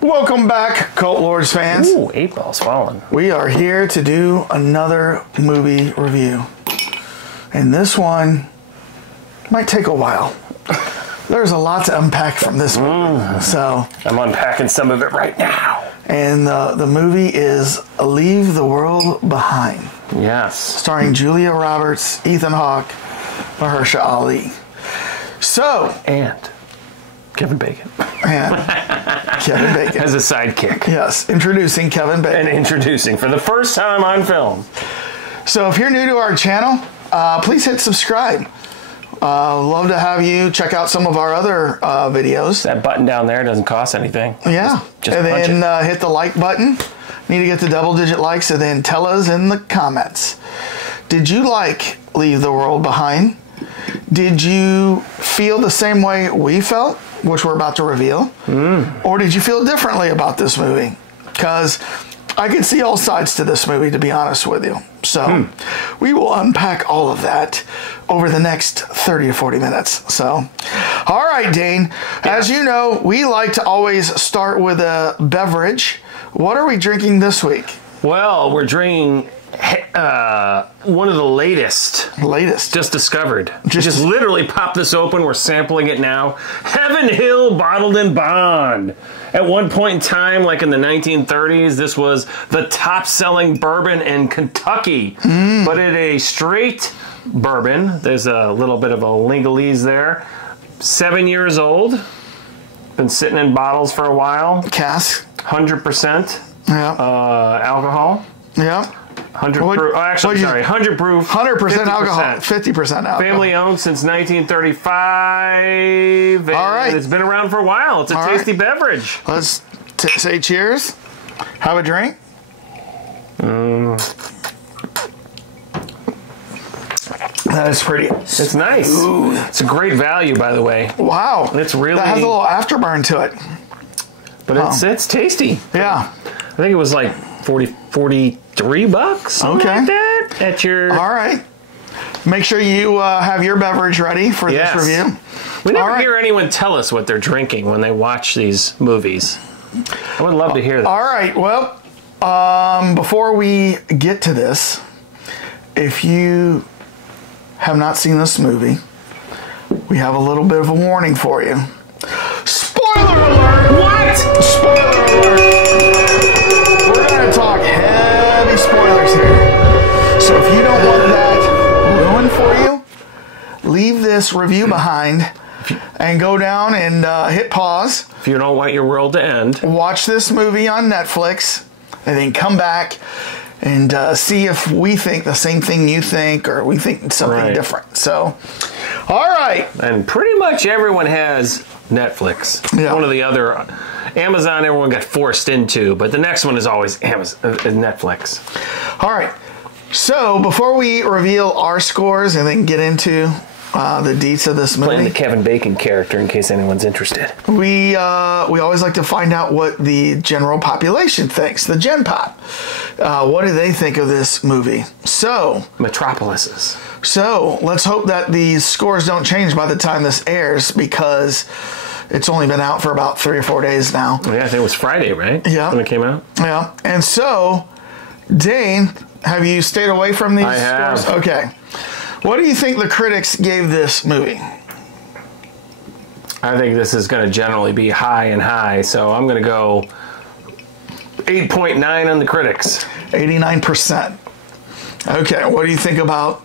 Welcome back, Cult Lords fans. Ooh, 8 Ball's fallen. We are here to do another movie review. And this one might take a while. There's a lot to unpack from this movie. So I'm unpacking some of it right now. And the movie is Leave the World Behind. Yes. Starring Julia Roberts, Ethan Hawke, Mahershala Ali. So. And Kevin Bacon. And Kevin Bacon. As a sidekick. Yes, introducing Kevin Bacon. And introducing for the first time on film. So if you're new to our channel, please hit subscribe. Love to have you check out some of our other videos. That button down there doesn't cost anything. Yeah. Just and punch then hit the like button. Need to get to double-digit likes, and then tell us in the comments. Did you like Leave the World Behind? Did you feel the same way we felt, which we're about to reveal? Or did you feel differently about this movie? Because I could see all sides to this movie, to be honest with you. So we will unpack all of that over the next 30 to 40 minutes. So, all right, Dane. As you know, we like to always start with a beverage. What are we drinking this week? Well, we're drinking one of the latest just discovered. Just literally popped this open. We're sampling it now. Heaven Hill Bottled in Bond. At one point in time, like in the 1930s, this was the top-selling bourbon in Kentucky. But it a straight bourbon. There's a little bit of a legalese there. 7 years old. Been sitting in bottles for a while. Cask. 100% alcohol. Yeah. 100 proof. Oh, actually, sorry. 100 proof. 100% alcohol. 50% alcohol. Family owned since 1935. All right. It's been around for a while. It's a tasty beverage. Let's say cheers. Have a drink. That is pretty. It's nice. Ooh. It's a great value, by the way. Wow. It's really. That has a little afterburn to it. But it's tasty. Yeah. I think it was like 43 bucks. Something like that. At your. All right. Make sure you have your beverage ready for this review. We never hear anyone tell us what they're drinking when they watch these movies. I would love to hear that. All right. Well, before we get to this, if you have not seen this movie, we have a little bit of a warning for you. Spoiler alert! What? Spoiler alert! We're going to talk heavy spoilers here. So if you don't want that ruined for you, leave this review behind and go down and hit pause. If you don't want your world to end. Watch this movie on Netflix and then come back and see if we think the same thing you think or we think something different. So, all right. And pretty much everyone has Netflix. Yeah. One of the other, Amazon, everyone got forced into, but the next one is always Netflix. All right. So before we reveal our scores and then get into the deets of this movie, Playing the Kevin Bacon character in case anyone's interested. we always like to find out what the general population thinks, the Gen Pop. What do they think of this movie? So Metropolises. So let's hope that these scores don't change by the time this airs, because it's only been out for about 3 or 4 days now. Yeah, I think it was Friday, right? Yeah. When it came out? Yeah. And so, Dane, have you stayed away from these scores? Okay. What do you think the critics gave this movie? I think this is going to generally be high and high, so I'm going to go 8.9 on the critics. 89%. Okay. What do you think about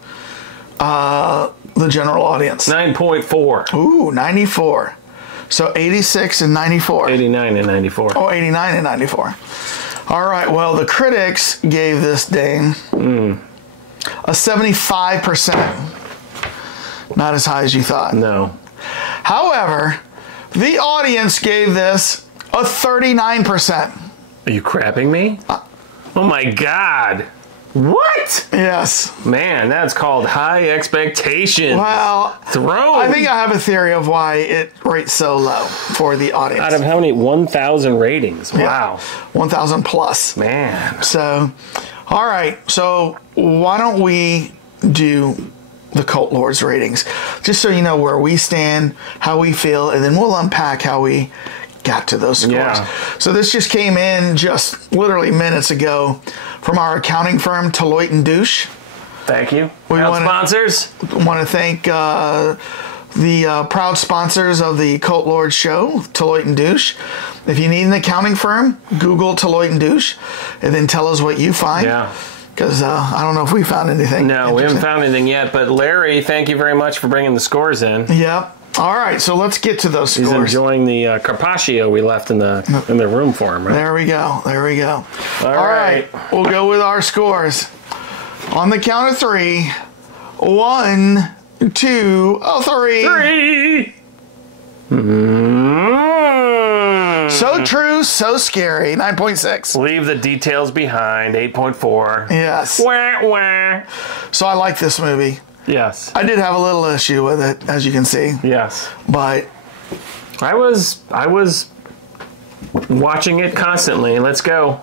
the general audience? 9.4. Ooh, 94. So 86 and 94. 89 and 94. Oh, 89 and 94. All right. Well, the critics gave this, Dane, a 75%. Not as high as you thought. No. However, the audience gave this a 39%. Are you crapping me? Oh my God. What? Yes. Man, that's called high expectations. Well, Thrown. I think I have a theory of why it rates so low for the audience. Out of how many? 1,000 ratings. Wow. 1,000 plus. Man. So, all right. So why don't we do the Cult Lords ratings, just so you know where we stand, how we feel, and then we'll unpack how we got to those scores. Yeah. So this just came in just literally minutes ago from our accounting firm, Deloitte and Douche. Thank you. Sponsors. Want to thank the proud sponsors of the Cult Lord show, Deloitte and Douche. If you need an accounting firm, Google Deloitte and Douche, and then tell us what you find. Yeah. Because I don't know if we found anything. No, we haven't found anything yet. But Larry, thank you very much for bringing the scores in. Yep. All right, so let's get to those scores. He's enjoying the Carpaccio we left in the room for him, right? There we go. There we go. All right. We'll go with our scores. On the count of 3. 1, 2, 3. 3. So true, so scary. 9.6. Leave the details behind. 8.4. Yes. Wah, wah. So I like this movie. Yes. I did have a little issue with it, as you can see. Yes. But I was watching it constantly. Let's go.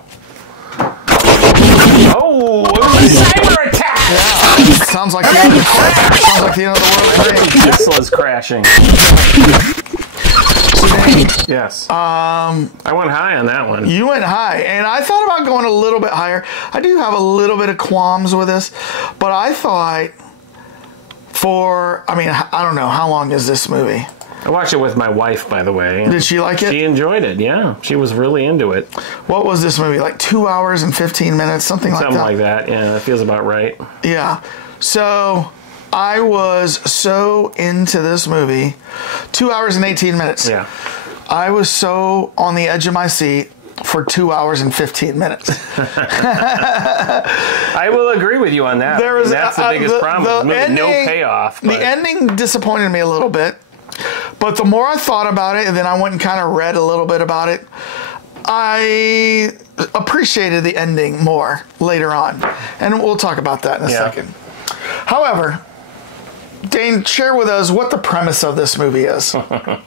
Oh, it was a cyber attack! Yeah. Sounds like the end of the world. Tesla's crashing. Yes. I went high on that one. You went high, and I thought about going a little bit higher. I do have a little bit of qualms with this, but I thought I don't know, how long is this movie? I watched it with my wife, by the way. Did she like it? She enjoyed it, yeah. She was really into it. What was this movie, like 2 hours and 15 minutes, something like that? Something like that, yeah. That feels about right. Yeah. So I was so into this movie. 2 hours and 18 minutes. Yeah. I was so on the edge of my seat for 2 hours and 15 minutes. I will agree with you on that. That's the biggest problem. No payoff. The ending disappointed me a little bit. But the more I thought about it, and then I went and kind of read a little bit about it, I appreciated the ending more later on. And we'll talk about that in a second. However, Dane, share with us what the premise of this movie is. Well,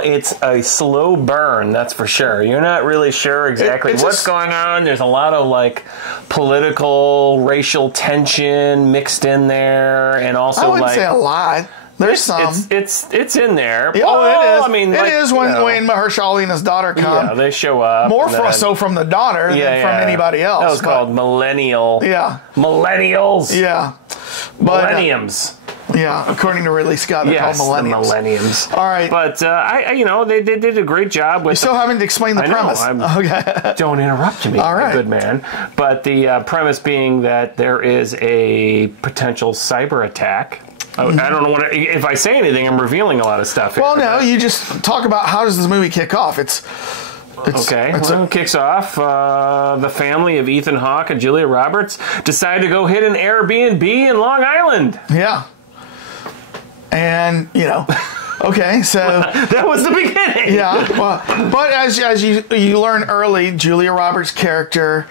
it's a slow burn, that's for sure. You're not really sure exactly what's going on. There's a lot of political, racial tension mixed in there, and also I wouldn't say a lot. There's some. It's in there. Yeah, it is. I mean, it is when Mahershala and his daughter come. Yeah, they show up. More so from the daughter than from anybody else. That was called millennial. Yeah. Millennials. Yeah. Millenniums. Yeah, according to Ridley Scott, they're called millenniums. The millenniums. All right. But, they did a great job with... You still haven't explained the premise. Okay. Don't interrupt me, all right. Good man. But the premise being that there is a potential cyber attack. I don't know if I say anything, I'm revealing a lot of stuff here. Well, no, you just talk about how does this movie kick off. It kicks off. The family of Ethan Hawke and Julia Roberts decide to go hit an Airbnb in Long Island. Yeah. And, okay, so... that was the beginning. Yeah, well, but as you learn early, Julia Roberts' character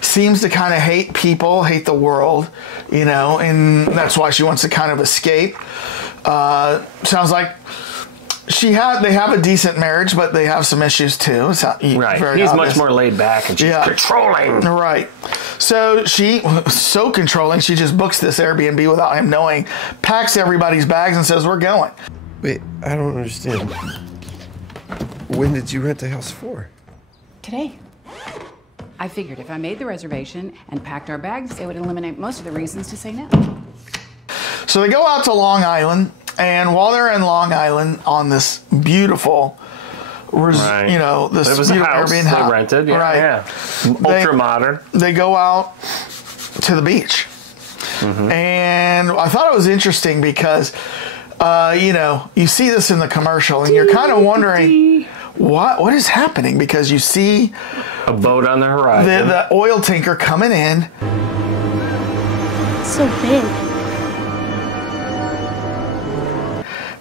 seems to kind of hate people, hate the world, and that's why she wants to kind of escape. Sounds like they have a decent marriage, but they have some issues too. He's obvious. Much more laid back, and she's controlling. Right. So so controlling, she just books this Airbnb without him knowing, packs everybody's bags and says, "We're going." Wait, I don't understand. When did you rent the house for? Today. I figured if I made the reservation and packed our bags, it would eliminate most of the reasons to say no. So they go out to Long Island, and while they're in Long Island on this beautiful, this it was beautiful a house Airbnb they rented, ultra modern. They go out to the beach, and I thought it was interesting because, you see this in the commercial, and you're kind of wondering what is happening because you see a boat on the horizon, the oil tanker coming in. It's so big.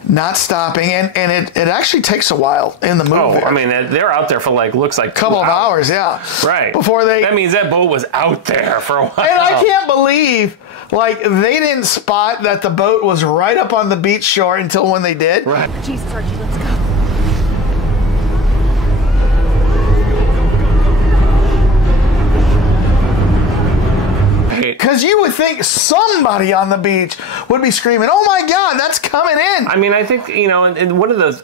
Not stopping, and it actually takes a while in the movie. Oh, I mean, they're out there for looks like a couple of hours, yeah. Right. That means that boat was out there for a while. And I can't believe, they didn't spot that the boat was right up on the beach shore until when they did. Right. Jesus, Archie, let's go. Because you would think somebody on the beach would be screaming, "Oh my God, that's coming in!" I mean, I think and one of those.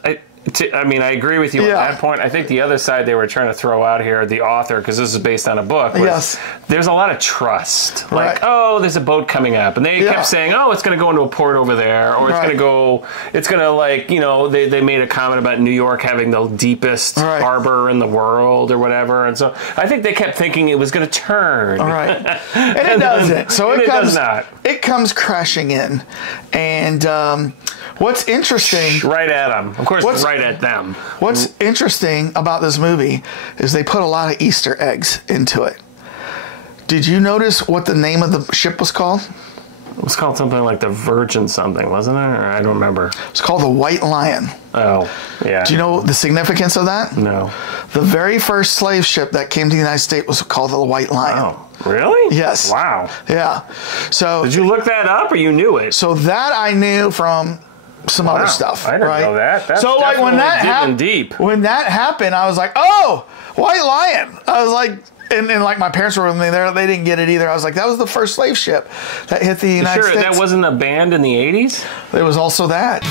I mean, I agree with you on that point. I think the other side they were trying to throw out here, the author, because this is based on a book. There's a lot of trust. Like, oh, there's a boat coming up. And they kept saying, oh, it's going to go into a port over there. Or it's going to like, you know, they made a comment about New York having the deepest harbor in the world or whatever. And so I think they kept thinking it was going to turn. And it doesn't. So it does not. It comes crashing in. And what's interesting... Right at them. Of course, right at them. What's interesting about this movie is they put a lot of Easter eggs into it. Did you notice what the name of the ship was called? It was called something like the Virgin something, wasn't it? Or I don't remember. It's called the White Lion. Oh, yeah. Do you know the significance of that? No. The very first slave ship that came to the United States was called the White Lion. Oh, really? Yes. Wow. Yeah. So did you look that up or you knew it? So that I knew from some other stuff. I didn't know that. That's so like when that happened, I was like, oh, White Lion. I was like, and like my parents were with me there, they didn't get it either. I was like, that was the first slave ship that hit the United States. That wasn't a band in the 80s? There was also that.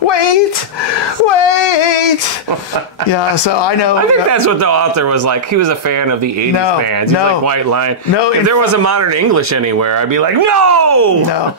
Wait. Yeah, so I know. I think that's what the author was like. He was a fan of the 80s bands. He's like White Lion. No, if there was a Modern English anywhere, I'd be like, no! No.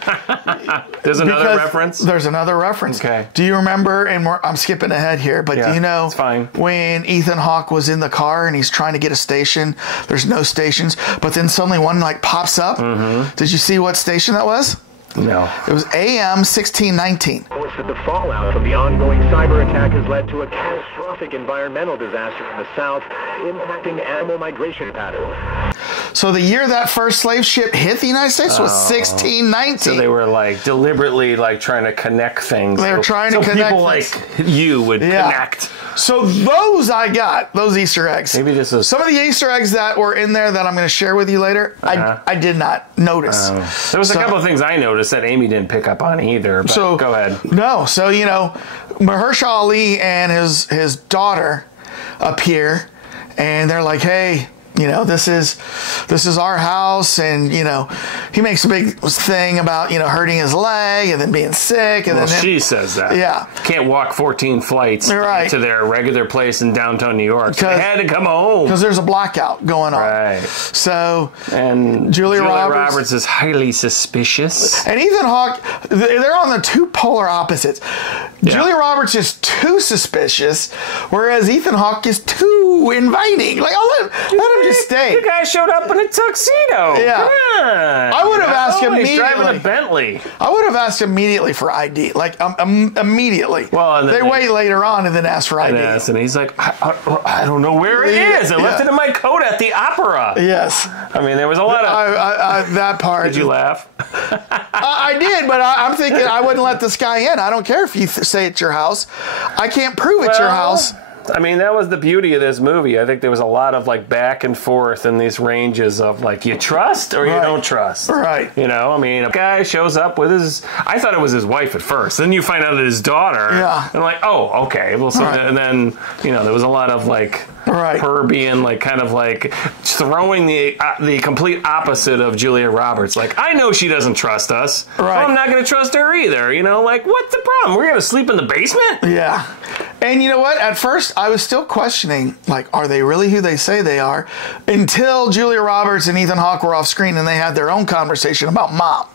There's another reference? There's another reference. Okay. Do you remember, and I'm skipping ahead here, but do you know it's fine. When Ethan Hawke was in the car and he's trying to get a station, there's no stations, but then suddenly one like pops up? Mm-hmm. Did you see what station that was? No. It was AM 1619. That the fallout from the ongoing cyber attack has led to a catastrophic environmental disaster in the south, impacting animal migration patterns. So the year that first slave ship hit the United States was 1619. So they were like deliberately like trying to connect things. They were trying to connect people like you would connect. So those I got, those Easter eggs. Maybe this is... Some of the Easter eggs that were in there that I'm going to share with you later, I did not notice. There was a couple of things I noticed that Amy didn't pick up on either, but go ahead. No, so, you know, Mahershala Ali and his daughter appear, and they're like, hey... You know, this is our house, and you know, he makes a big thing about hurting his leg and then being sick, and then she says that can't walk 14 flights to their regular place in downtown New York. So they had to come home because there's a blackout going on. Right. So and Julia Roberts is highly suspicious, and Ethan Hawke, they're on the two polar opposites. Yeah. Julia Roberts is too suspicious, whereas Ethan Hawke is too inviting. Like, let him just stay. The guy showed up in a tuxedo. Yeah. Come on. I would have asked immediately. He's driving a Bentley. I would have asked immediately for ID. Like, immediately. Well, they wait later on and then ask for ID. And he's like, I don't know where it is. I left it in my coat at the opera. Yes. I mean, there was a lot of... that part. Did you laugh? I did, but I'm thinking I wouldn't let this guy in. I don't care if you say it's your house. I can't prove it's your house. I mean, that was the beauty of this movie. I think there was a lot of like back and forth in these ranges of like you trust or you don't trust. Right. You know, I mean, a guy shows up with his... I thought it was his wife at first. Then you find out that his daughter. Yeah. And like, oh, okay. Well, so, and then, there was a lot of like... her being like kind of like throwing the complete opposite of Julia Roberts. Like, I know she doesn't trust us. Right. So I'm not going to trust her either. Like, what's the problem? We're going to sleep in the basement? Yeah. And you know what? At first, I was still questioning, like, are they really who they say they are? Until Julia Roberts and Ethan Hawke were off screen and they had their own conversation about Mom.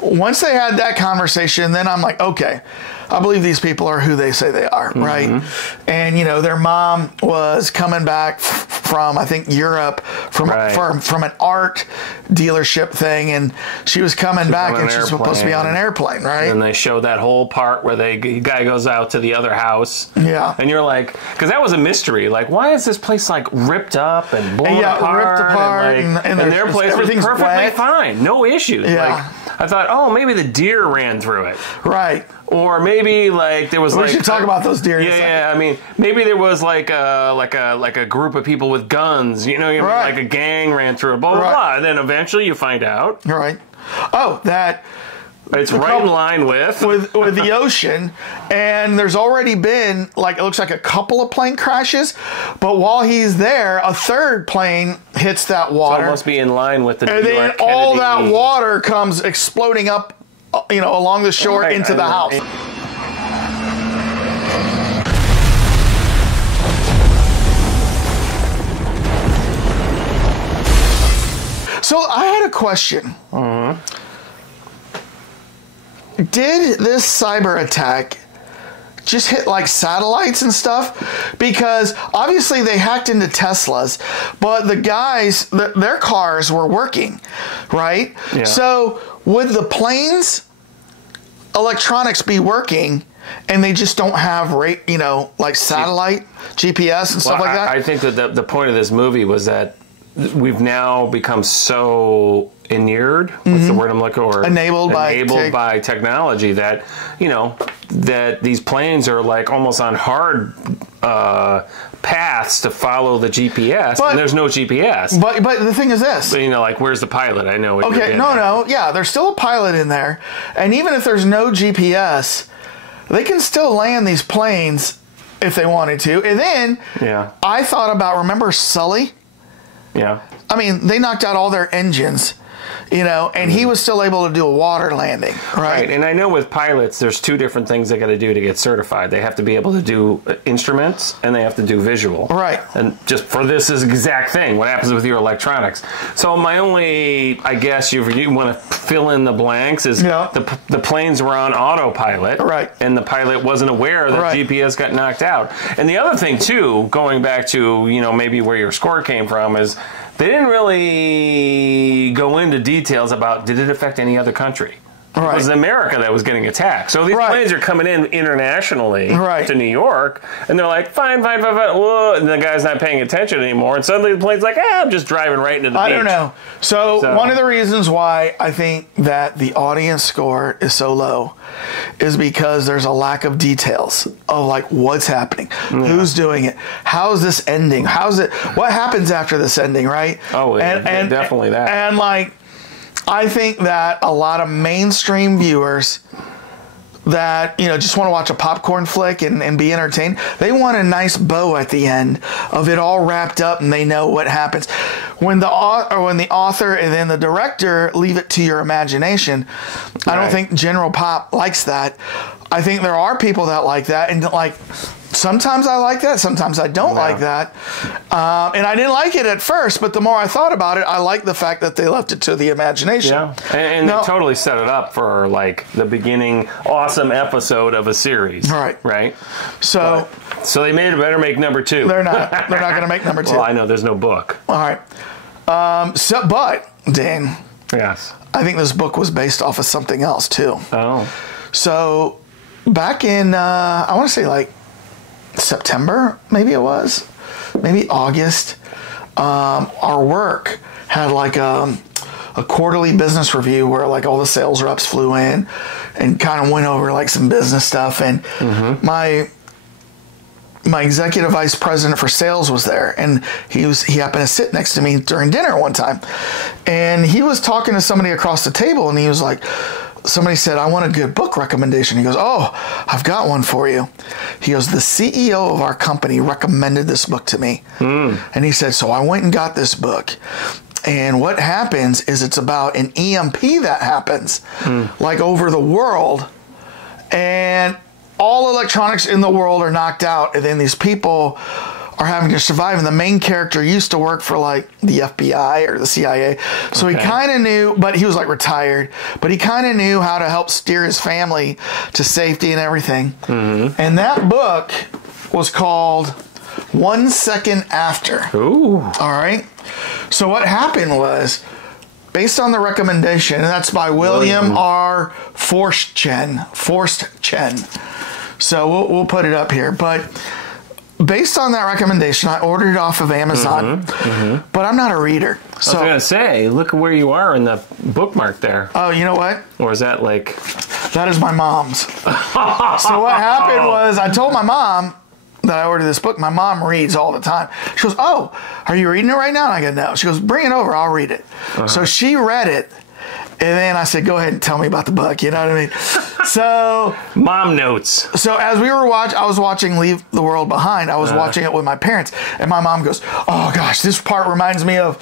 Once they had that conversation, then I'm like, okay, I believe these people are who they say they are, right? And, their mom was coming back from, I think, Europe from an art dealership thing, and she was coming back, and she's supposed to be on an airplane, right? And they show that whole part where the guy goes out to the other house. Yeah. And you're like, because that was a mystery. Like, why is this place, like, ripped up and blown apart? And their place was perfectly fine. No issues. Yeah. Like, I thought, oh, maybe the deer ran through it. Right. Or maybe like there was we should talk about those deer. Yeah, I mean, maybe there was like a group of people with guns. Like a gang ran through it. Blah blah blah. And then eventually you find out. Right. Oh, that It's right in line with the ocean, and there's already been like it looks like a couple of plane crashes, but while he's there, a third plane hits that water. So it must be in line with the. And New then York all Kennedy. that water comes exploding up, along the shore into the house. So I had a question. Did this cyber attack just hit like satellites and stuff? Because obviously they hacked into Teslas, but the guys, their cars were working, right? Yeah. So would the planes' electronics be working and they just don't have like satellite GPS and stuff like that? I think that the point of this movie was that we've now become so inured, what's the word I'm looking for? Enabled by technology that, that these planes are like almost on hard paths to follow the GPS, and there's no GPS. But the thing is this. So, like, where's the pilot? I know what you're Okay, yeah, there's still a pilot in there. And even if there's no GPS, they can still land these planes if they wanted to. And then I thought about, remember Sully? Yeah. I mean, they knocked out all their engines, and he was still able to do a water landing, right? And I know with pilots, there's two different things they got to do to get certified. They have to be able to do instruments, and they have to do visual. Right. And just for this is exact thing, what happens with your electronics. So my only, I guess, you want to fill in the blanks is the planes were on autopilot. Right. And the pilot wasn't aware that GPS got knocked out. And the other thing, too, going back to, maybe where your score came from, is they didn't really go into details about did it affect any other country. Right. It was America that was getting attacked. So these planes are coming in internationally to New York, and they're like, fine. Whoa, and the guy's not paying attention anymore, and suddenly the plane's like, I'm just driving right into the beach. I don't know. So one of the reasons why I think that the audience score is so low is because there's a lack of details of like what's happening, who's doing it, how's this ending, what happens after this ending, right? Oh, and definitely that. And like, I think that a lot of mainstream viewers that, just want to watch a popcorn flick and be entertained, they want a nice bow at the end of it all wrapped up and they know what happens. When the author and then the director leave it to your imagination, I don't think general pop likes that. I think there are people that like that, and like sometimes I like that, sometimes I don't like that. And I didn't like it at first, but the more I thought about it, I like the fact that they left it to the imagination. Yeah, and they totally set it up for like the beginning awesome episode of a series. Right. So they better make number 2. They're not going to make number 2. Well, I know there's no book. All right. But Dan. Yes. I think this book was based off of something else too. Oh. So back in I want to say like September, maybe August, our work had like a quarterly business review where like all the sales reps flew in and kind of went over like some business stuff, and my executive vice president for sales was there, and he happened to sit next to me during dinner one time, and he was talking to somebody across the table, and he was like, somebody said, I want a good book recommendation. He goes, oh, I've got one for you. He goes, the CEO of our company recommended this book to me. And he said, so I went and got this book. And what happens is it's about an EMP that happens like over the world, and all electronics in the world are knocked out, and then these people are having to survive. And the main character used to work for like the FBI or the CIA. So he kind of knew, but he was like retired, but he kind of knew how to help steer his family to safety and everything. And that book was called 1 Second After. Ooh. All right. So what happened was, based on the recommendation, and that's by William R. Forstchen. So we'll put it up here. But based on that recommendation, I ordered it off of Amazon. But I'm not a reader. So I was going to say, look at where you are in the bookmark there. Oh, you know what? Or is that like... That is my mom's. So what happened was, I told my mom that I ordered this book. My mom reads all the time. She goes, oh, are you reading it right now? And I go, no. She goes, bring it over, I'll read it. So she read it, And then I said, go ahead and tell me about the book. You know what I mean? So mom notes. So as we were I was watching Leave the World Behind. I was watching it with my parents, and my mom goes, "Oh gosh, this part reminds me of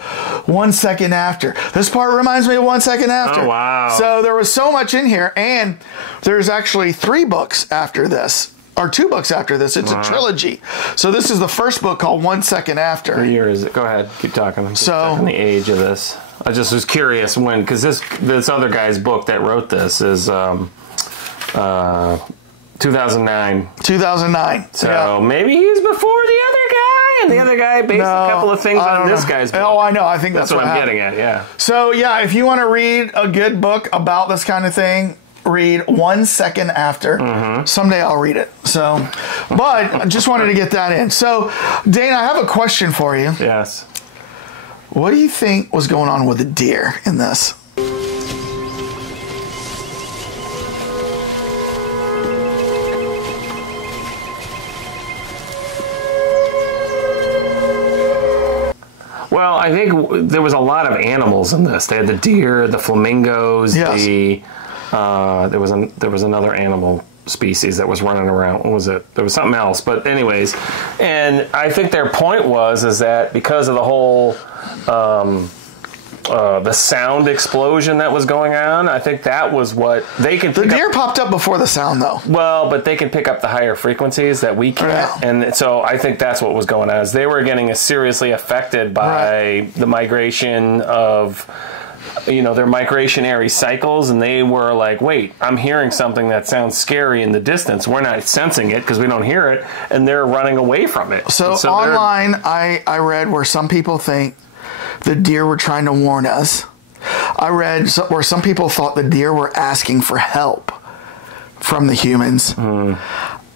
1 Second After. This part reminds me of 1 Second After." Oh wow! So there was so much in here, and there's actually 3 books after this. Or 2 books after this. It's a trilogy. So this is the first book called 1 Second After. What year is it? Go ahead, keep talking. I'm just checking the age of this. I just was curious when, because this other guy's book that wrote this is 2009. 2009. So maybe he's before the other guy, and the other guy based a couple of things on this guy's book. Oh, I know. I think that's what I'm happened. getting at. Yeah. So yeah, if you want to read a good book about this kind of thing, read 1 Second After. Someday I'll read it. So, but I just wanted to get that in. So, Dana, I have a question for you. Yes. What do you think was going on with the deer in this? Well, I think there was a lot of animals in this. They had the deer, the flamingos, there was another animal species that was running around. What was it? There was something else. But anyways, and I think their point is that because of the whole the sound explosion that was going on, I think that was what they could pick up. The deer popped up before the sound, though. Well, but they can pick up the higher frequencies that we can't. Yeah. And so I think that's what was going on, is they were getting seriously affected by the migration of, their migrationary cycles, and they were like, wait, I'm hearing something that sounds scary in the distance. We're not sensing it because we don't hear it, and they're running away from it. So online, I read where some people think the deer were trying to warn us. I read where some people thought the deer were asking for help from the humans.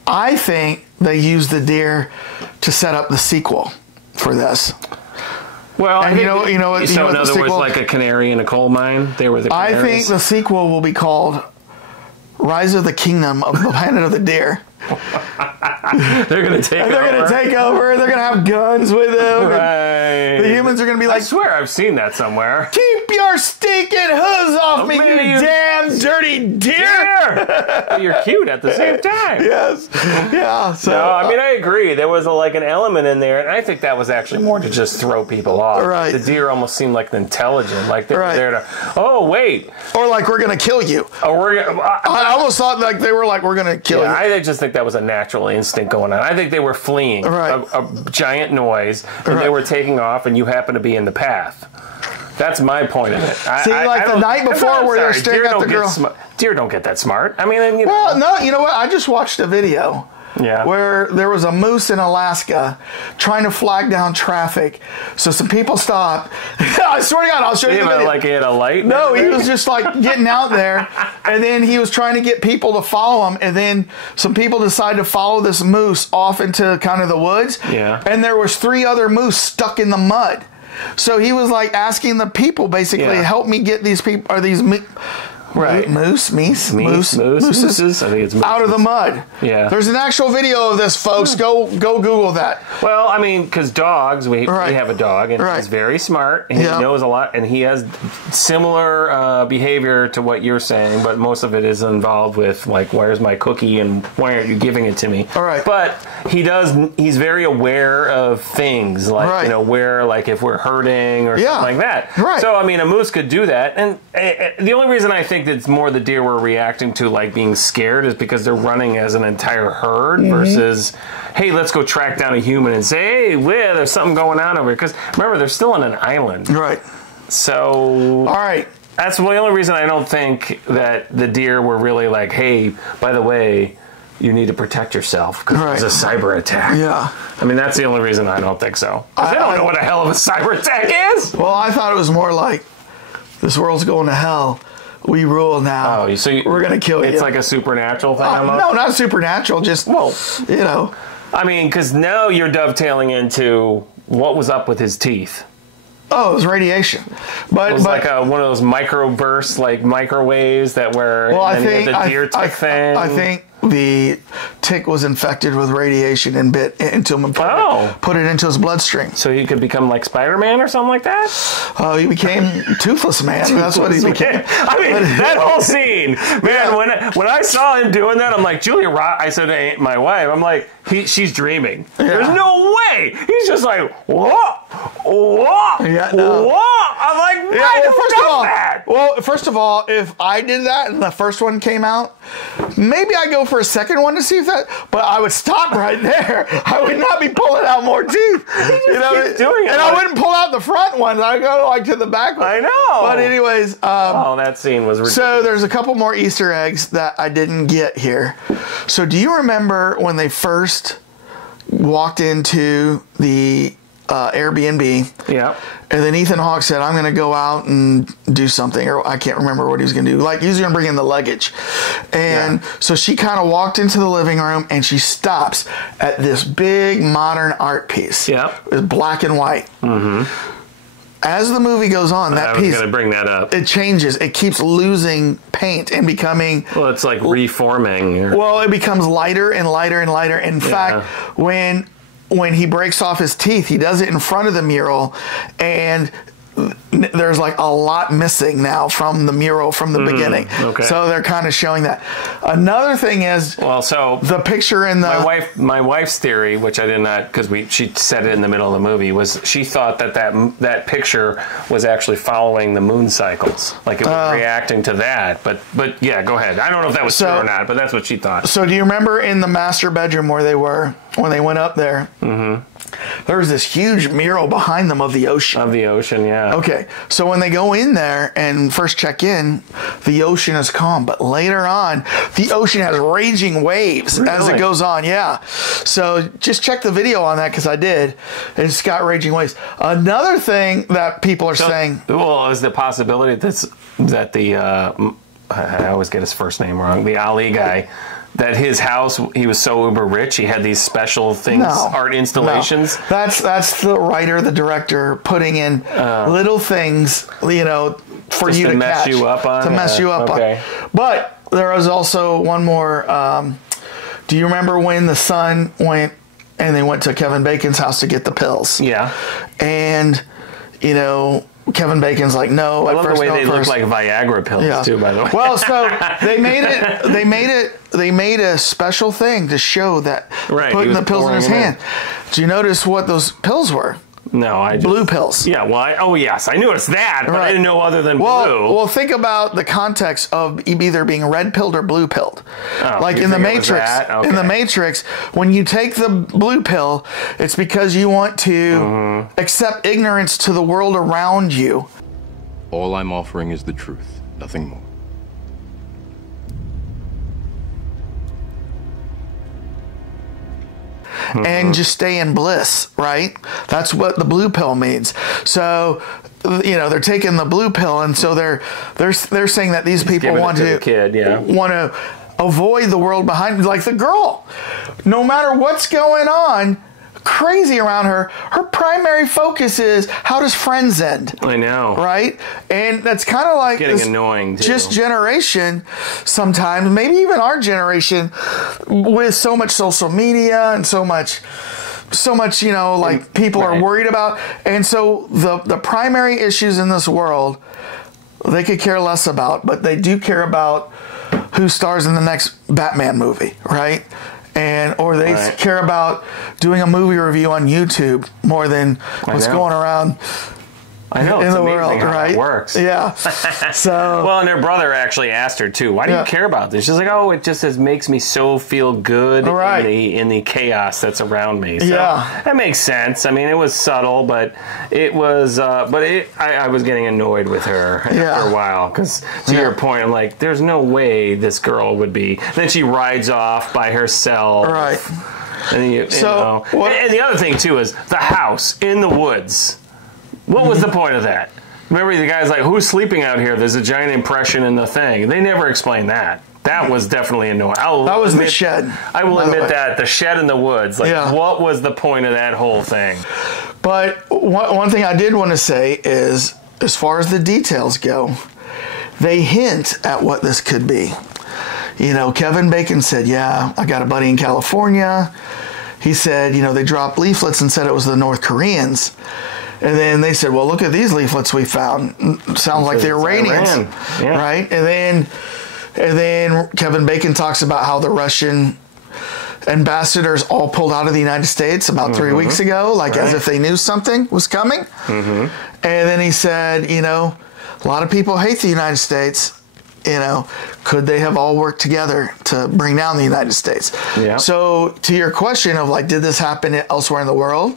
I think they used the deer to set up the sequel for this. Well, and in other words, like a canary in a coal mine, they were the canaries. I think the sequel will be called Rise of the Kingdom of the Planet of the Deer. They're going to take over. They're going to take over. They're going to have guns with them. Right. The humans are going to be like, I swear I've seen that somewhere. Keep your stinking hooves off me, you damn dirty deer. Well, you're cute at the same time. Yes. Yeah. So, no, I mean, I agree. There was an element in there, and I think that was actually more to just throw people off. Right. The deer almost seemed like intelligent, like they were there to, oh, wait. Or like, we're going to kill you. Or I almost thought like they were like, we're going to kill you. I just think that was a natural instinct going on. I think they were fleeing a giant noise, and they were taking off, and you happen to be in the path. That's my point of it. See, the night before where they're staring at the girl. Deer don't get that smart. I mean, no, you know what? I just watched a video. Yeah. Where there was a moose in Alaska trying to flag down traffic. So some people stopped. I swear to God, I'll show you the video. Like he had a light? No, he was just like getting out there, and then he was trying to get people to follow him, and then some people decided to follow this moose off into kind of the woods. Yeah. And there was 3 other moose stuck in the mud. So he was like asking the people basically, help me get these people, or these mooses. I think it's moose. Out of the mud. Yeah. There's an actual video of this, folks. Go Google that. Well, I mean, because dogs, we have a dog, and he's very smart, and he knows a lot, and he has similar behavior to what you're saying, but most of it is involved with, like, where's my cookie, and why aren't you giving it to me? All right. But he's very aware of things, like, where, like, if we're hurting or something like that. Right. So, I mean, a moose could do that, and the only reason I think it's more the deer were reacting to, like, being scared is because they're running as an entire herd versus, hey, let's go track down a human and say, hey, there's something going on over here. Because remember, they're still on an island. Right. So, all right. That's the only reason I don't think that the deer were really like, hey, by the way, you need to protect yourself because there's a cyber attack. Yeah. I mean, that's the only rereason I don't think so. I don't know what a hell of a cyber attack is. Well, I thought it was more like, this world's going to hell. We rule now. Oh, so we're going to kill you. It's like a supernatural thing? No, not supernatural. Just, I mean, because now you're dovetailing into what was up with his teeth. Oh, it was radiation. But it was like one of those microbursts, like microwaves that were the deer type thing. I think the tick was infected with radiation and bit into him and put it into his bloodstream. So he could become like Spider-Man or something like that? He became Toothless Man. That's what he became. I mean, that whole scene, man, when I saw him doing that, I'm like, Julia Roberts, I said to my wife, I'm like, she's dreaming. Yeah. There's no way. He's just like, whoa, whoa, yeah, no. whoa. I'm like, why that? Well, first of all, if I did that and the first one came out, maybe I'd go for a second one to see if that, but I would stop right there. I would not be pulling out more teeth. You know, doing it. And I wouldn't pull out the front ones. I'd go like to the back one. I know. But anyways. That scene was ridiculous. So there's a couple more Easter eggs that I didn't get here. So do you remember when they first walked into the Airbnb? Yeah. And then Ethan Hawke said, I'm going to go out and do something. Or I can't remember what he was going to do. Like, he was going to bring in the luggage. And so she kind of walked into the living room and she stops at this big modern art piece. Yep. It's black and white. Mm-hmm. As the movie goes on, that piece, I was going to bring that up. It changes. It keeps losing paint and becoming... Well, it's like reforming. Well, it becomes lighter and lighter and lighter. In fact, when he breaks off his teeth, he does it in front of the mural, and there's like a lot missing now from the mural from the beginning. Okay. So they're kind of showing that. Another thing is, so the picture in the my wife's theory, which I did not, because she said it in the middle of the movie, was she thought that picture was actually following the moon cycles, like it was reacting to that. But yeah, go ahead. I don't know if that was true or not, but that's what she thought. So do you remember in the master bedroom where they were when they went up there? Mm-hmm. There was this huge mural behind them of the ocean. Of the ocean, yeah. Okay, so when they go in there and first check in, the ocean is calm. But later on, the ocean has raging waves as it goes on, yeah. So just check the video on that, because I did. It's got raging waves. Another thing that people are saying... Well, is the possibility that the... I always get his first name wrong. The Ali guy... That his house, he was so uber rich, he had these special things, art installations. No. That's the writer, the director, putting in little things, for you to mess catch, you up on. To mess you up on. But there was also one more. Do you remember when the son went and they went to Kevin Bacon's house to get the pills? Yeah. And Kevin Bacon's like, no. I love the way they look like Viagra pills too, by the way. Well, so they made a special thing to show that putting the pills in his hand. Do you notice what those pills were? No, blue pills. Yeah, well, yes, I knew it's that, but I didn't know other than blue. Well, think about the context of either being red pilled or blue pilled. Like in the Matrix. Okay. In the Matrix, when you take the blue pill, it's because you want to accept ignorance to the world around you. All I'm offering is the truth, nothing more. And just stay in bliss, right? That's what the blue pill means. So, they're taking the blue pill, and so they're saying that these people want to avoid the world behind, like the girl. No matter what's going on, crazy around her primary focus is, how does Friends end? I know, right? And that's kind of like getting annoying too. Just generation sometimes, maybe even our generation, with so much social media and so much people are worried about. And so the primary issues in this world, they could care less about, but they do care about who stars in the next Batman movie, right? Or they care about doing a movie review on YouTube more than what's going around in the world, how right? It works. Yeah. So well, and her brother actually asked her too, why do you care about this? She's like, it just makes me so feel good in the chaos that's around me. So that makes sense. I mean, it was subtle, but it was I was getting annoyed with her after a while, because to your point, I'm like, there's no way this girl would be. Then she rides off by herself. Right. And and the other thing too is the house in the woods. What was the point of that? Remember, the guy's like, who's sleeping out here? There's a giant impression in the thing. They never explained that. That was definitely annoying. That was the shed. I will admit that. The shed in the woods. What was the point of that whole thing? But one thing I did want to say is, as far as the details go, they hint at what this could be. Kevin Bacon said, yeah, I got a buddy in California. He said, they dropped leaflets and said it was the North Koreans. And then they said, well, look at these leaflets we found. Sounds like the Iranians, right? And then Kevin Bacon talks about how the Russian ambassadors all pulled out of the United States about 3 weeks ago, as if they knew something was coming. And then he said, a lot of people hate the United States. Could they have all worked together to bring down the United States? Yeah. So to your question of did this happen elsewhere in the world?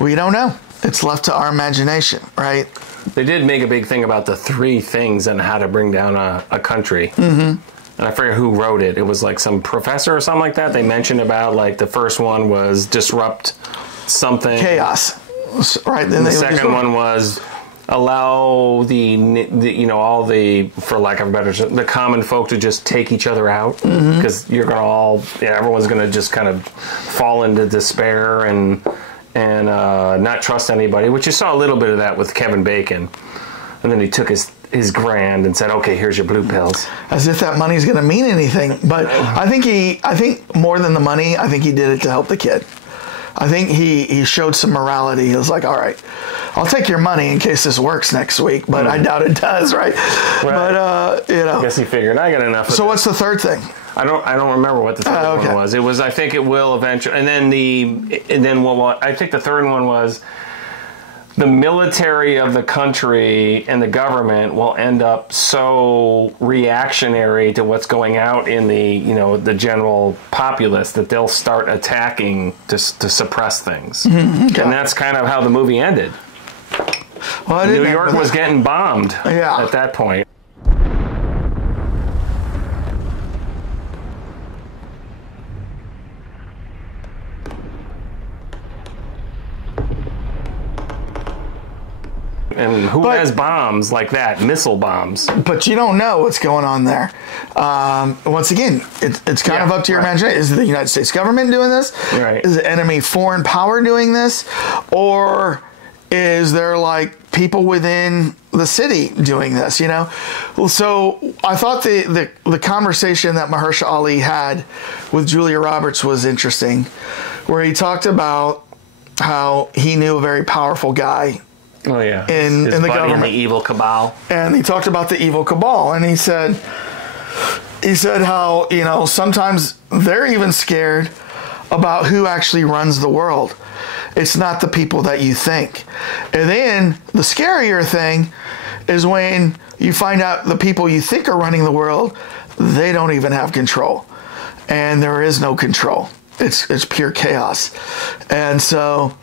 We don't know. It's left to our imagination, right? They did make a big thing about the 3 things on how to bring down a country. And I forget who wrote it. It was some professor or something like that. They mentioned about the first one was disrupt something. Chaos. Right. Then the second one was allow all the, for lack of a better term, the common folk to just take each other out, because you're going to everyone's going to just kind of fall into despair and not trust anybody, which you saw a little bit of that with Kevin Bacon. And then he took his grand and said, okay, here's your blue pills. As if that money's going to mean anything. But I think more than the money, I think he did it to help the kid. I think he showed some morality. He was like, all right, I'll take your money in case this works next week, but I doubt it does, right? But, I guess he figured, I got enough of So what's the third thing? I don't remember what the third one was. It was, I think it will eventually, and then I think the third one was the military of the country and the government will end up so reactionary to what's going out in the general populace that they'll start attacking to suppress things. And that's kind of how the movie ended. Well, New York was getting bombed at that point. And who has bombs like that? Missile bombs. But you don't know what's going on there. Once again, it's kind of up to your imagination. Is the United States government doing this? Right. Is the enemy foreign power doing this? Or is there people within the city doing this, Well, so I thought the conversation that Mahershala Ali had with Julia Roberts was interesting, where he talked about how he knew a very powerful guy in the government, the evil cabal, and he talked about the evil cabal, and he said how sometimes they're even scared about who actually runs the world. It's not the people that you think. And then the scarier thing is when you find out the people you think are running the world, they don't even have control, and there is no control. It's pure chaos, and so.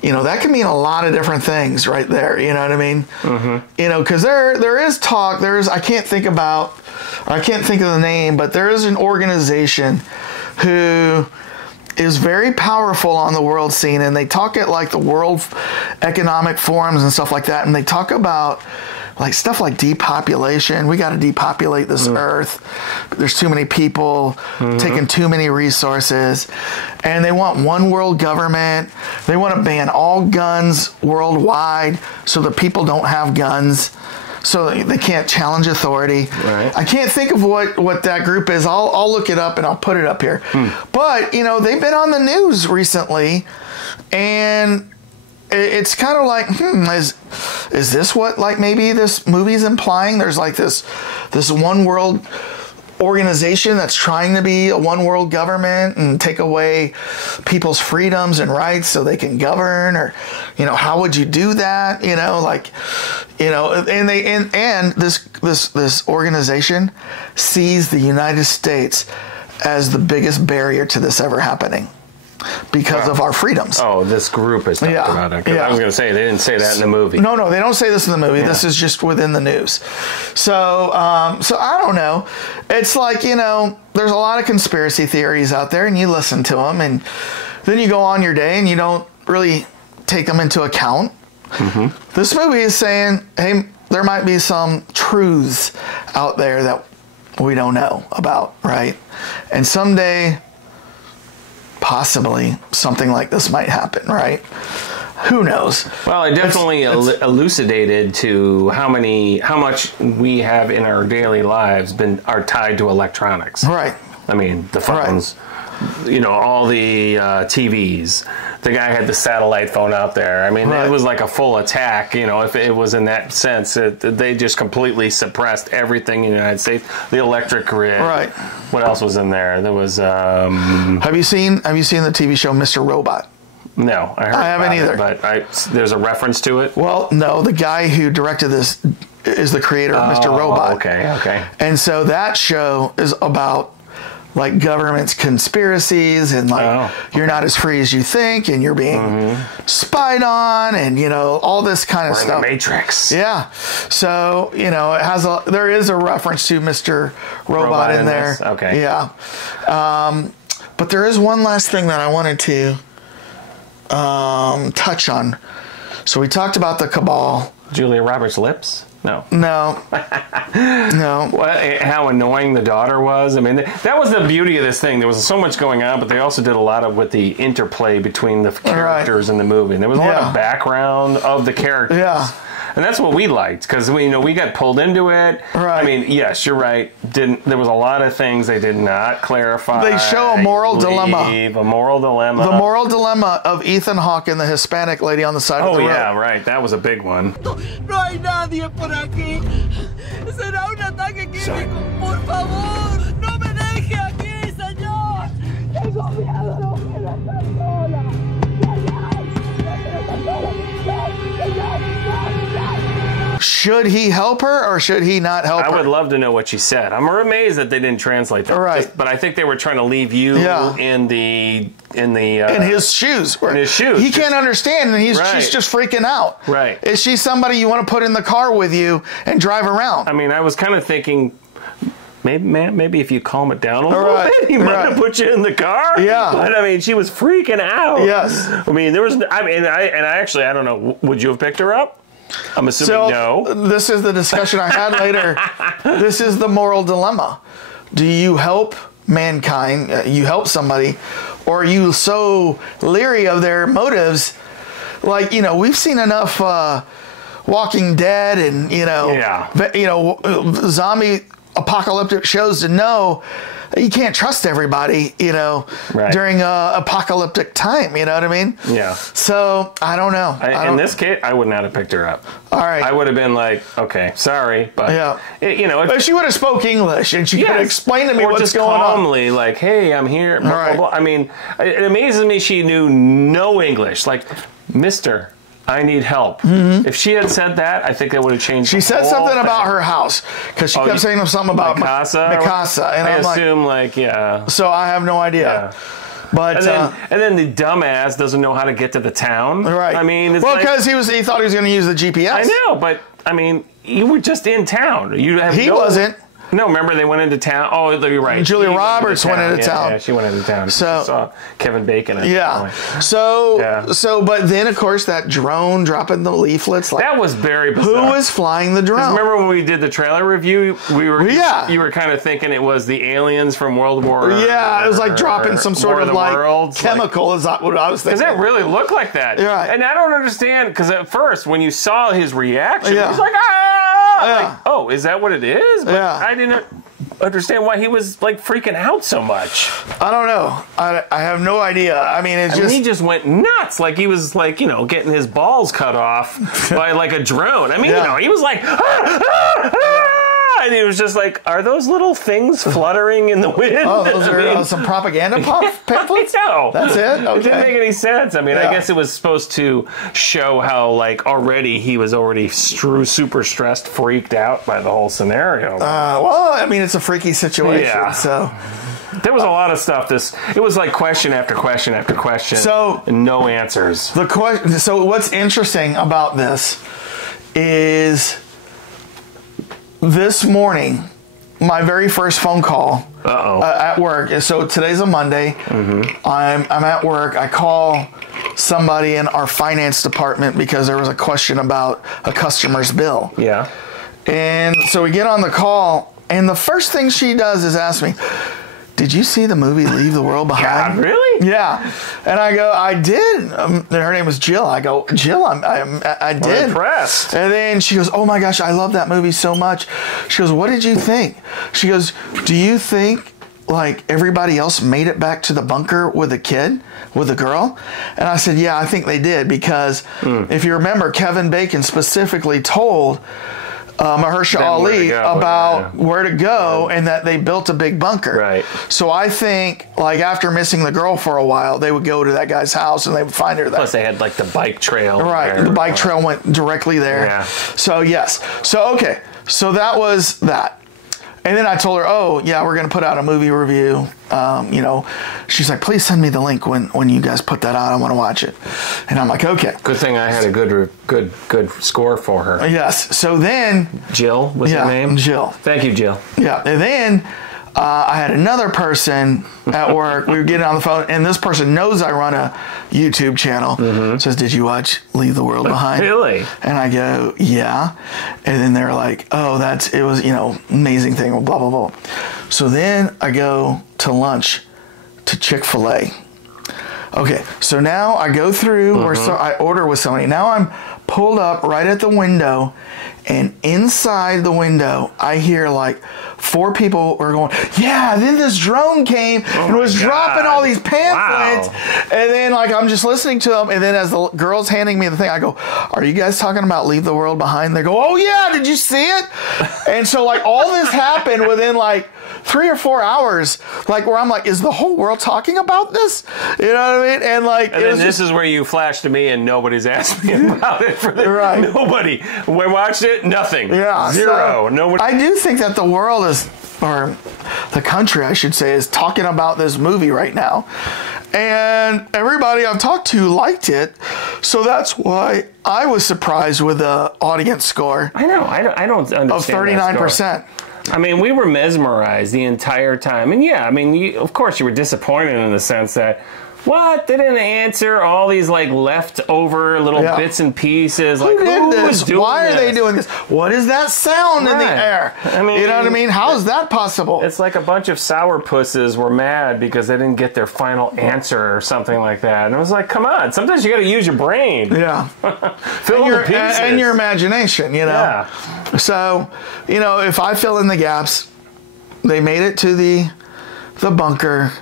That can mean a lot of different things right there. You know what I mean? Because there is talk. I can't think of the name, but there is an organization who is very powerful on the world scene, and they talk at the World Economic Forums and stuff like that, and they talk about stuff like depopulation. We got to depopulate this earth. There's too many people, taking too many resources. And they want one world government. They want to ban all guns worldwide so the people don't have guns, so they can't challenge authority. Right. I can't think of what that group is. I'll look it up and I'll put it up here. But, they've been on the news recently, and it's kind of is this what maybe this movie's implying? There's this one world organization that's trying to be a one world government and take away people's freedoms and rights so they can govern, or how would you do that? And this organization sees the United States as the biggest barrier to this ever happening. Because of our freedoms. Oh, this group is talking about it. I was going to say, they didn't say that in the movie. No, they don't say this in the movie. This is just within the news. So I don't know. It's there's a lot of conspiracy theories out there, and you listen to them, and then you go on your day, and you don't really take them into account. This movie is saying, hey, there might be some truths out there that we don't know about, right? And someday, possibly something like this might happen, right? Who knows? Well, it definitely elucidated to how much we have in our daily lives are tied to electronics. Right. I mean, the phones, all the TVs. The guy had the satellite phone out there. I mean, it was like a full attack, if it was in that sense. They just completely suppressed everything in the United States. The electric grid. Right. What else was in there? There was... Have you seen the TV show Mr. Robot? No, I haven't either. But there's a reference to it? Well, no. The guy who directed this is the creator of Mr. Robot. Okay. And so that show is about like government's conspiracies and like you're not as free as you think and you're being spied on and all this kind of stuff. In the Matrix. Yeah. So there is a reference to Mr. Robot in there. Okay. Yeah. But there is one last thing that I wanted to touch on. So we talked about the cabal. Julia Roberts' lips? No. No. How annoying the daughter was. I mean, that was the beauty of this thing. There was so much going on, but they also did a lot with the interplay between the characters in the movie. And there was a lot of background of the characters. Yeah. And that's what we liked, because we got pulled into it. Right. I mean, yes, you're right. There was a lot of things they did not clarify. They show a moral dilemma. A moral dilemma. The moral dilemma of Ethan Hawke and the Hispanic lady on the side of the road. Oh, yeah, right. That was a big one. No hay nadie por aquí. Será un ataque químico. Por favor, no me deje aquí, señor. Tengo miedo, no quiero estar sola. Should he help her or should he not help her? I would love to know what she said. I'm amazed that they didn't translate that. Right. But I think they were trying to leave you in his shoes. In his shoes. He can't understand, and she's just freaking out. Right. Is she somebody you want to put in the car with you and drive around? I mean, I was kind of thinking, maybe if you calm it down a little bit, he might have put you in the car. Yeah. But I mean, she was freaking out. Yes. I mean, I don't know. Would you have picked her up? I'm assuming no. This is the discussion I had later. This is the moral dilemma. Do you help mankind? You help somebody, or are you so leery of their motives? Like, we've seen enough Walking Dead and zombie apocalyptic shows to know you can't trust everybody, during apocalyptic time. You know what I mean? Yeah. So I don't know. In this case, I would not have picked her up. All right. I would have been like, okay, sorry, but if she would have spoke English and she could have explained to me what's going on, calmly, like, hey, I'm here. Blah, blah, blah. I mean, it amazes me she knew no English. Like, Mister, I need help. If she had said that, I think that would have changed. She said something about her house because she kept saying something about Mikasa, and I I'm assume So I have no idea. Yeah. But and then the dumbass doesn't know how to get to the town. Right. I mean, it's because he thought he was going to use the GPS. I know, but I mean, you were just in town. He wasn't. No, remember they went into town. Oh, you're right. Julia Roberts went into town. Yeah, she went into town. So she saw Kevin Bacon. But then of course that drone dropping the leaflets. Like, that was very bizarre. Who was flying the drone? Remember when we did the trailer review? You were kind of thinking it was the aliens from World War. Yeah, it was like dropping some sort of like chemical. Is what I was thinking. Because it really looked like that. Yeah. And I don't understand because at first when you saw his reaction, he was like, like, oh, is that what it is? But I didn't understand why he was like freaking out so much. I don't know. I have no idea. I mean, he just went nuts. Like he was like, getting his balls cut off by like a drone. I mean, he was like, and he was just like, are those little things fluttering in the wind? Oh, those are some propaganda pamphlets? No. That's it? Okay. It didn't make any sense. I mean, I guess it was supposed to show how, like, he was already super stressed, freaked out by the whole scenario. Well, I mean, it's a freaky situation, so... There was a lot of stuff. It was like question after question after question, and no answers. So what's interesting about this is... This morning, my very first phone call at work. So today's a Monday. I'm at work. I call somebody in our finance department because there was a question about a customer's bill. Yeah. And so we get on the call, and the first thing she does is ask me, did you see the movie Leave the World Behind? God, really? Yeah. And I go, I did. Her name was Jill. I go, Jill, I did. I'm impressed. And then she goes, oh my gosh, I love that movie so much. She goes, what did you think? She goes, do you think like everybody else made it back to the bunker with a kid, with a girl? And I said, yeah, I think they did, because if you remember, Kevin Bacon specifically told Mahershala Ali about where to go, and that they built a big bunker. Right. So I think, like, after missing the girl for a while, they would go to that guy's house and they would find her there. Plus, they had like the bike trail. Right. There. The bike trail went directly there. Yeah. So yes. So okay. So that was that. And then I told her, oh, yeah, we're going to put out a movie review. You know, she's like, please send me the link when you guys put that out. I want to watch it. And I'm like, okay. Good thing I had a good score for her. Yes. So then. Jill was her name? Jill. Thank you, Jill. Yeah. And then I had another person at work. We were getting on the phone, and this person knows I run a YouTube channel. Says, did you watch Leave the World Behind? Really? And I go, yeah. And then they're like, oh, it was, you know, amazing thing, blah, blah, blah. So then I go to lunch to Chick-fil-A. Okay, so now I go through, or so I order with somebody. Now I'm pulled up right at the window, and inside the window, I hear like 4 people are going, yeah, then this drone came and was dropping all these pamphlets. Wow. And then like I'm just listening to them, and then as the girl's handing me the thing, I go, are you guys talking about Leave the World Behind? They go, oh yeah, did you see it? And so like all this happened within like 3 or 4 hours, like where I'm like, is the whole world talking about this? You know what I mean? And like, and then this is where you flash to me and nobody's asked me about it. Right. Nobody. We watched it, nothing. Yeah. Zero. So nobody. I do think that the world is, or the country, I should say, is talking about this movie right now. And everybody I've talked to liked it. So that's why I was surprised with the audience score. I know. I don't understand. Of 39%. I mean, we were mesmerized the entire time. And yeah, I mean, of course you were disappointed in the sense that, what? They didn't answer all these like leftover little bits and pieces. Like, who did this? Why are they doing this? What is that sound in the air? I mean, you know what I mean? How is that possible? It's like a bunch of sourpusses were mad because they didn't get their final answer or something like that. And I was like, come on, sometimes you got to use your brain. Yeah. Fill in the pieces. And your imagination, you know? Yeah. So, you know, if I fill in the gaps, they made it to the bunker.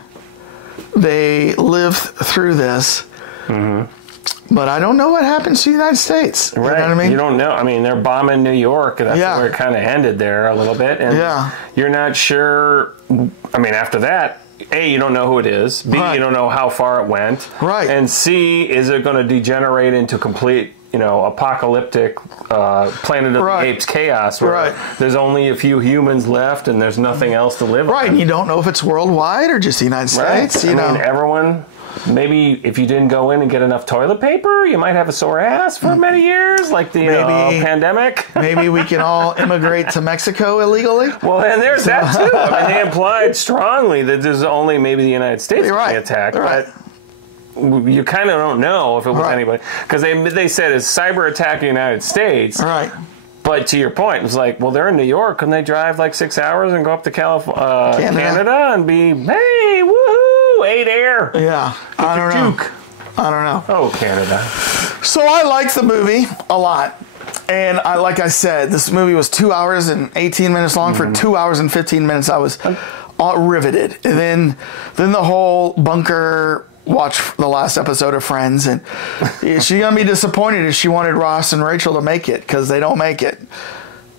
They lived through this, but I don't know what happens to the United States. Right. You know what I mean? You don't know. I mean, they're bombing New York. That's where it kind of ended there a little bit. And you're not sure. I mean, after that, A, you don't know who it is. B, you don't know how far it went. Right. And C, is it going to degenerate into complete, you know, apocalyptic Planet of the Apes chaos where there's only a few humans left and there's nothing else to live on. Right, and you don't know if it's worldwide or just the United States. You know, mean, everyone, maybe if you didn't go in and get enough toilet paper, you might have a sore ass for many years, like the pandemic. Maybe we can all immigrate to Mexico illegally. Well, and there's that too. I mean, they implied strongly that there's only maybe the United States being attacked, but you kind of don't know if it was anybody, because they said it's cyber attack in the United States. Right. But to your point, it's like, well, they're in New York, and they drive like 6 hours and go up to Canada and be, hey, woohoo, 8 air. Yeah. I don't know. Oh, Canada. So I liked the movie a lot. And like I said, this movie was 2 hours and 18 minutes long. For 2 hours and 15 minutes, I was riveted. And then the whole bunker, watch the last episode of Friends, and she's gonna be disappointed if she wanted Ross and Rachel to make it, because they don't make it,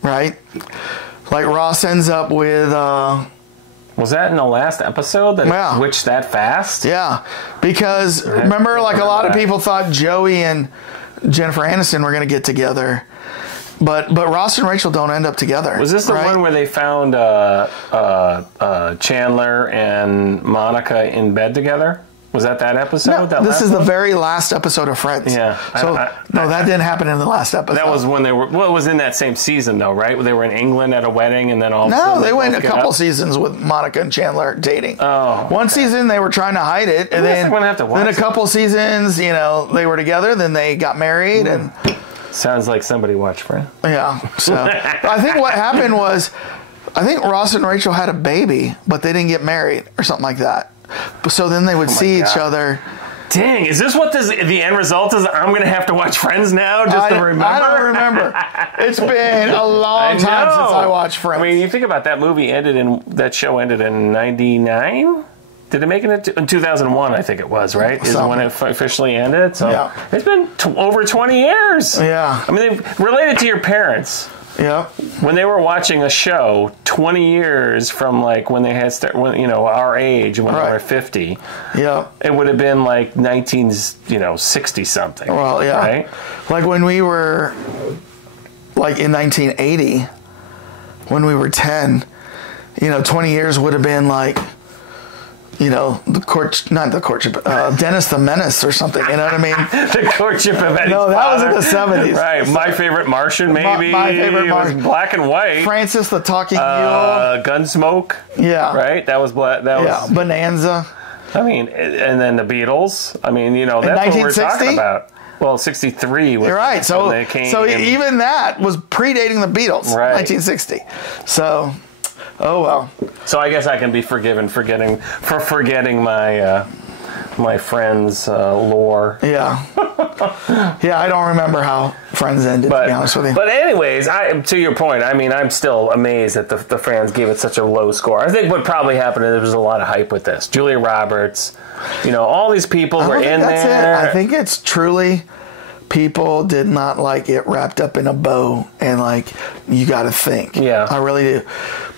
right? Like Ross ends up with was that in the last episode that it switched that fast? Yeah, because remember, like a lot of people thought Joey and Jennifer Aniston were gonna get together, but Ross and Rachel don't end up together. Was this the one where they found Chandler and Monica in bed together? Was that episode? No, this is the very last episode of Friends. Yeah. So, no, that didn't happen in the last episode. That was when they were, well, it was in that same season, though, right? They were in England at a wedding, and then all of a sudden... No, they went a couple seasons with Monica and Chandler dating. Oh. One season, they were trying to hide it, and then a couple seasons, you know, they were together, then they got married, and... Sounds like somebody watched Friends. Yeah. So, I think what happened was... I think Ross and Rachel had a baby, but they didn't get married or something like that. So then they would see each other. Dang, is this what the end result is? I'm going to have to watch Friends now just to remember? I don't remember. It's been a long time since I watched Friends. I mean, you think about that show ended in 99? Did it make it in 2001, I think it was, right? Is when it officially ended. So it's been over 20 years. Yeah. I mean, related to your parents. Yeah. When they were watching a show 20 years from like when they had our age, when they were 50. Yeah. It would have been like 60 something. Well, yeah. Right? Like when we were like in 1980, when we were 10, 20 years would have been like, not the courtship, Dennis the Menace or something, you know what I mean? The courtship of Eddie's No, that father. was in the 70s. Right, My Favorite Martian, maybe. My Favorite Martian. It was black and white. Francis the Talking Mule. Gunsmoke. Yeah. Right? That was black. Yeah, Bonanza. I mean, and then the Beatles. I mean, that's what we're talking about. Well, 63 was. You're right. So, when they came even that was predating the Beatles, right. 1960. So, oh well. So I guess I can be forgiven for forgetting my friend's lore. Yeah. Yeah, I don't remember how Friends ended, to be honest with you. But anyways, to your point, I mean, I'm still amazed that the fans gave it such a low score. I think what probably happened is there was a lot of hype with this. Julia Roberts, all these people were in there. I think it's truly people did not like it wrapped up in a bow and like you got to think. Yeah. I really do.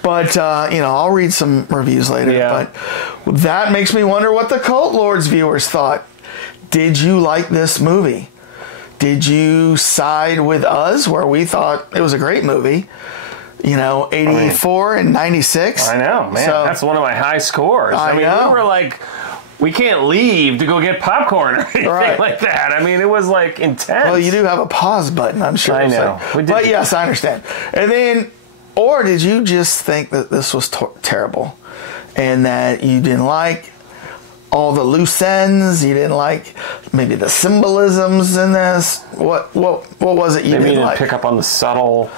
But, I'll read some reviews later. Yeah. But that makes me wonder what the Cult Lords viewers thought. Did you like this movie? Did you side with us where we thought it was a great movie? 84 and 96. I know, man. So, that's one of my high scores. I mean, we were like, we can't leave to go get popcorn or anything like that. I mean, it was like intense. Well, you do have a pause button, I'm sure. I know. But yes, I understand. And then, or did you just think that this was terrible and that you didn't like all the loose ends? You didn't like maybe the symbolisms in this? What was it you maybe didn't like? Pick up on the subtle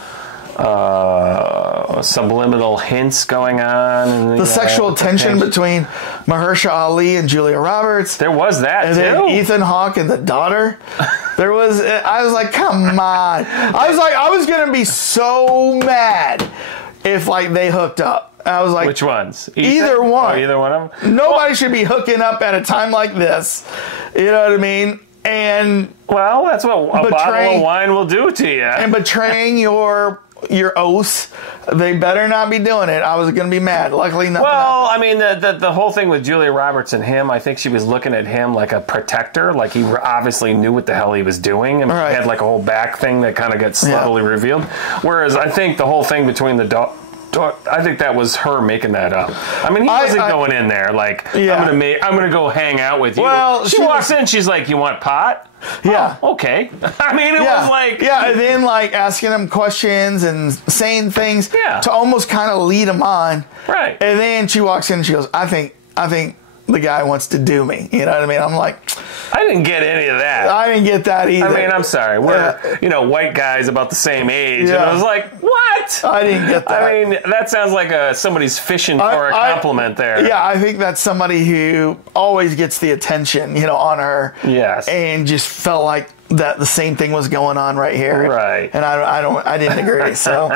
subliminal hints going on, and the sexual tension between Mahershala Ali and Julia Roberts. There was that and too. Then Ethan Hawke and the daughter. There was. I was like, come on. I was gonna be so mad if like they hooked up. I was like, which ones? Either one. Oh, either one of them. Nobody should be hooking up at a time like this. You know what I mean? And well, that's what a bottle of wine will do to you. And betraying your oaths, they better not be doing it. I was going to be mad. Luckily, nothing happened. I mean, the whole thing with Julia Roberts and him, I think she was looking at him like a protector, like he obviously knew what the hell he was doing, and he had like a whole back thing that kind of gets subtly revealed. Whereas I think the whole thing between I think that was her making that up. I mean, he wasn't going in there like, I'm gonna go hang out with you. Well, she walks in, she's like, you want pot? Yeah. Oh, okay. I mean, it was like... Yeah, and then like asking him questions and saying things to almost kind of lead him on. Right. And then she walks in and she goes, I think the guy wants to do me. You know what I mean? I'm like... I didn't get any of that. I didn't get that either. I mean, I'm sorry. We're, white guys about the same age. And I was like, what? I didn't get that. I mean, that sounds like somebody's fishing for a compliment there. Yeah, I think that's somebody who always gets the attention, on her. Yes. And just felt like that the same thing was going on right here. Right. And I didn't agree. So,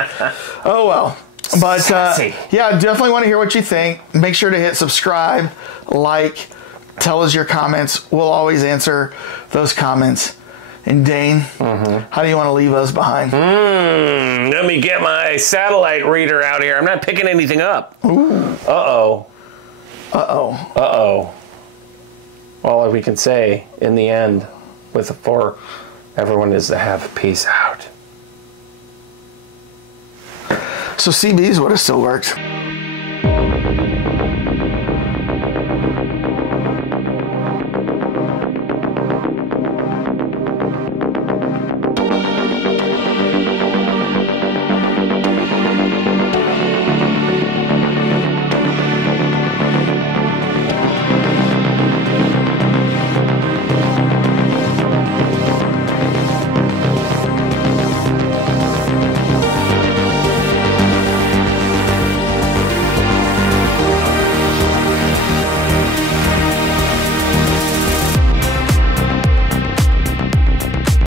oh well. But definitely want to hear what you think. Make sure to hit subscribe, like, tell us your comments. We'll always answer those comments. And Dane, how do you want to leave us behind? Let me get my satellite reader out here. I'm not picking anything up. Ooh. Uh-oh. All we can say in the end for everyone is to have peace out. So CB's would have still worked.